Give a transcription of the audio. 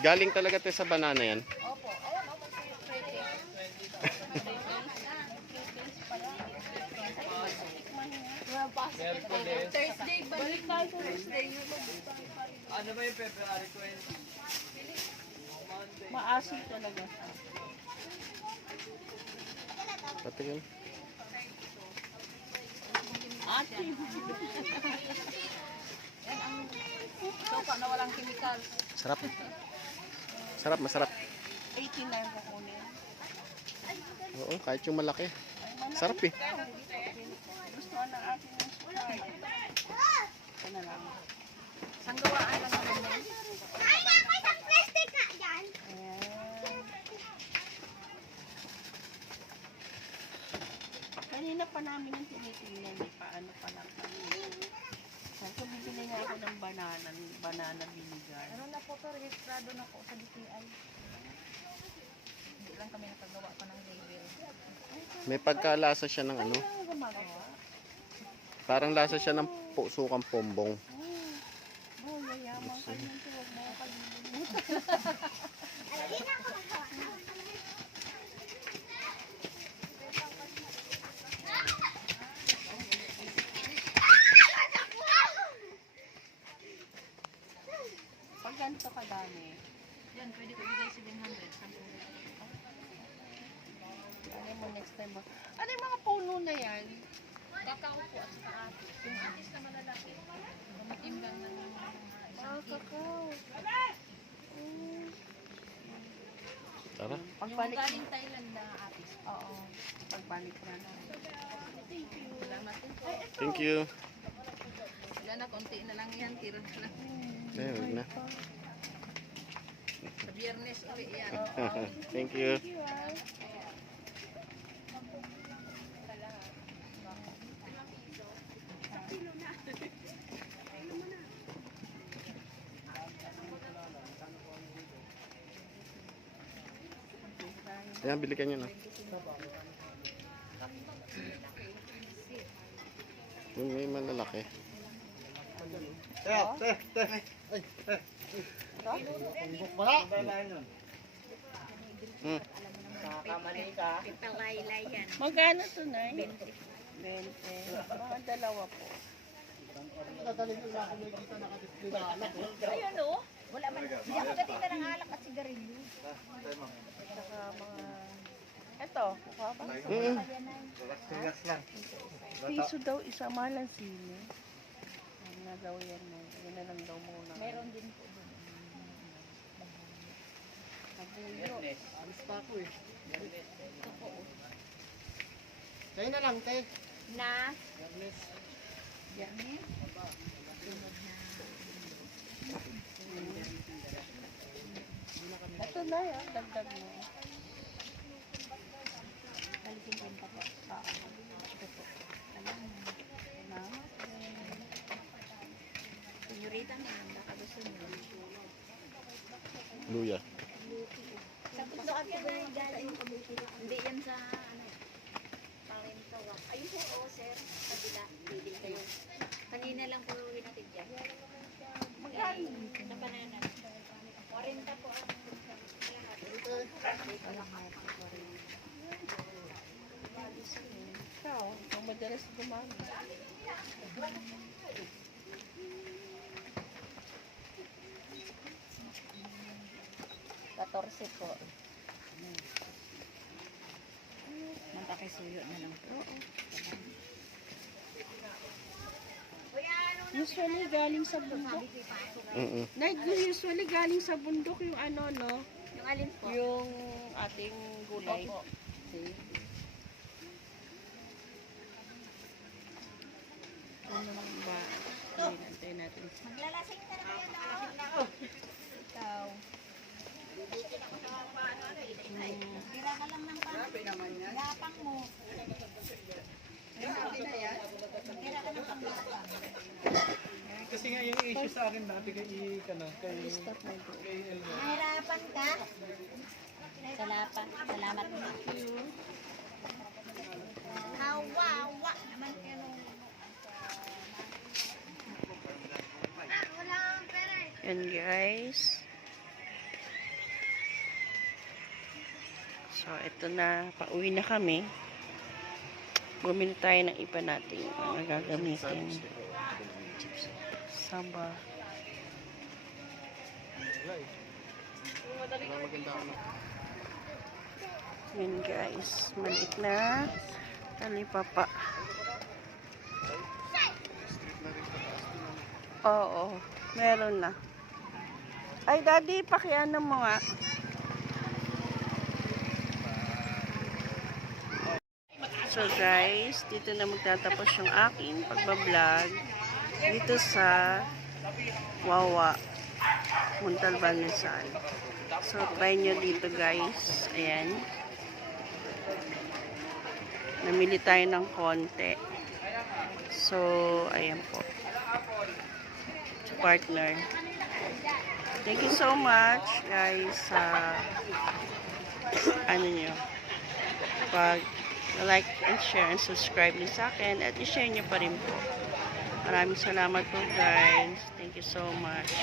Galing talaga tayo sa banana yan. Opo. Ayan, o, mag-pretty. Thursday, balik tayo Thursday. Ano ba yung February 20? Maasim talaga. Patingin. Ate. Yan ang sopa na walang chemical. Sarap. Sarap, masarap. 89 ko kunin. Oo, kahit yung malaki. Sarap eh. Gusto na ating supply. Ito na lang. Sanggawaan lang naman yan. Ay, may isang plastic ka dyan. Ayan. Kanina pa namin yung tinitingnan. Paano pa lang kami. Saan ko bibili nga ako ng banana vinegar. Ano na po to, registrado na po sa DTI. Hindi lang kami nakagawa pa ng label. May pagkalasa siya ng ano. Ano gumagawa? Parang lasa siya ng sukang pombong. Oh, yayaman ka naman ito. Huwag mo kalilimutan. Hindi na ako magawa. Pag ganito kadami, Yan, pwede ko ibigay 700. ano mo next time ba? Ano yung mga puno na yan? Kakao po at saka atis. Yung atis na malalaki. Matimbang ng isang kilo. Kakao. Tara. Pagbalik Yung galing Thailand na atis. Oo. Pagbalik na lang. Salamat din po. Thank you. Wala na, konti na lang yan. Tira na lang. Ayun, wag na. Sa biyernes ulit yan. Thank you. Ayan, bili ka nyo na. Yung may malalaki. Hmm. Pipalaylay yan. Magkano ito na 20. Mga dalawa po. Ayun o. Wala man. Hindi ako gatinda ng alak at sigarilyo. Saka mga... Ito, mukha ba? Piso daw, isa malang sili. Ano na daw yan mo. Yan na lang daw muna. Meron din po doon. Nabuyo. Alis pa ako eh. Ito po. Kayo na lang, te. Na. Ernest. Biyernes. Ito na yan, dagdag mo. Balikin ko yung papa. Ito po. Senyorita ma'am, baka gusto niyo. Luya. Sa puso at po yung galing kabuti. Hindi yan sa ano. Parintawa. Ayun sir, oo sir. Kabila. Bibili kayo. Kanina lang po winatid yan. Magkano? Sa banana. 40 po ang lahat. Ikaw, ang madalas gumamit. Katorse po. Magkakisuyo na lang po. Usually galing sa bundok. Usually galing sa bundok yung ano, no? Yung alin po? Yung ating gulay. Opo. Okay. Ano lang ba? Hinantay natin. Maglalasing ka na kayo Ikaw. Tira ka lang ng pangyapang mo. Tira ka ng pangyapang. Kasi nga yung issue sa akin dati kay Elmo. Nahirapan ka? Salamat mo. Hawa naman kayo. Wala akong pera eh. Yan guys. So, ito na. Pauwi na kami. Bumili tayo ng iba natin mga gagamitin. Saba. Maganda ano. Yan guys. Maliit na talipapa. Street na rin pataas din ano. Oo. Meron na. Ay, daddy, pakiano mo nga. So guys, dito na magtatapos yung aking pagbablog dito sa Wawa, Montalban, Rizal. So try nyo dito guys. Ayan. Namili tayo ng konti. So, ayan po. Partner. Thank you so much guys sa ano nyo. Pag like and share and subscribe din sa akin at i-share nyo pa rin po. Maraming salamat po guys. Thank you so much.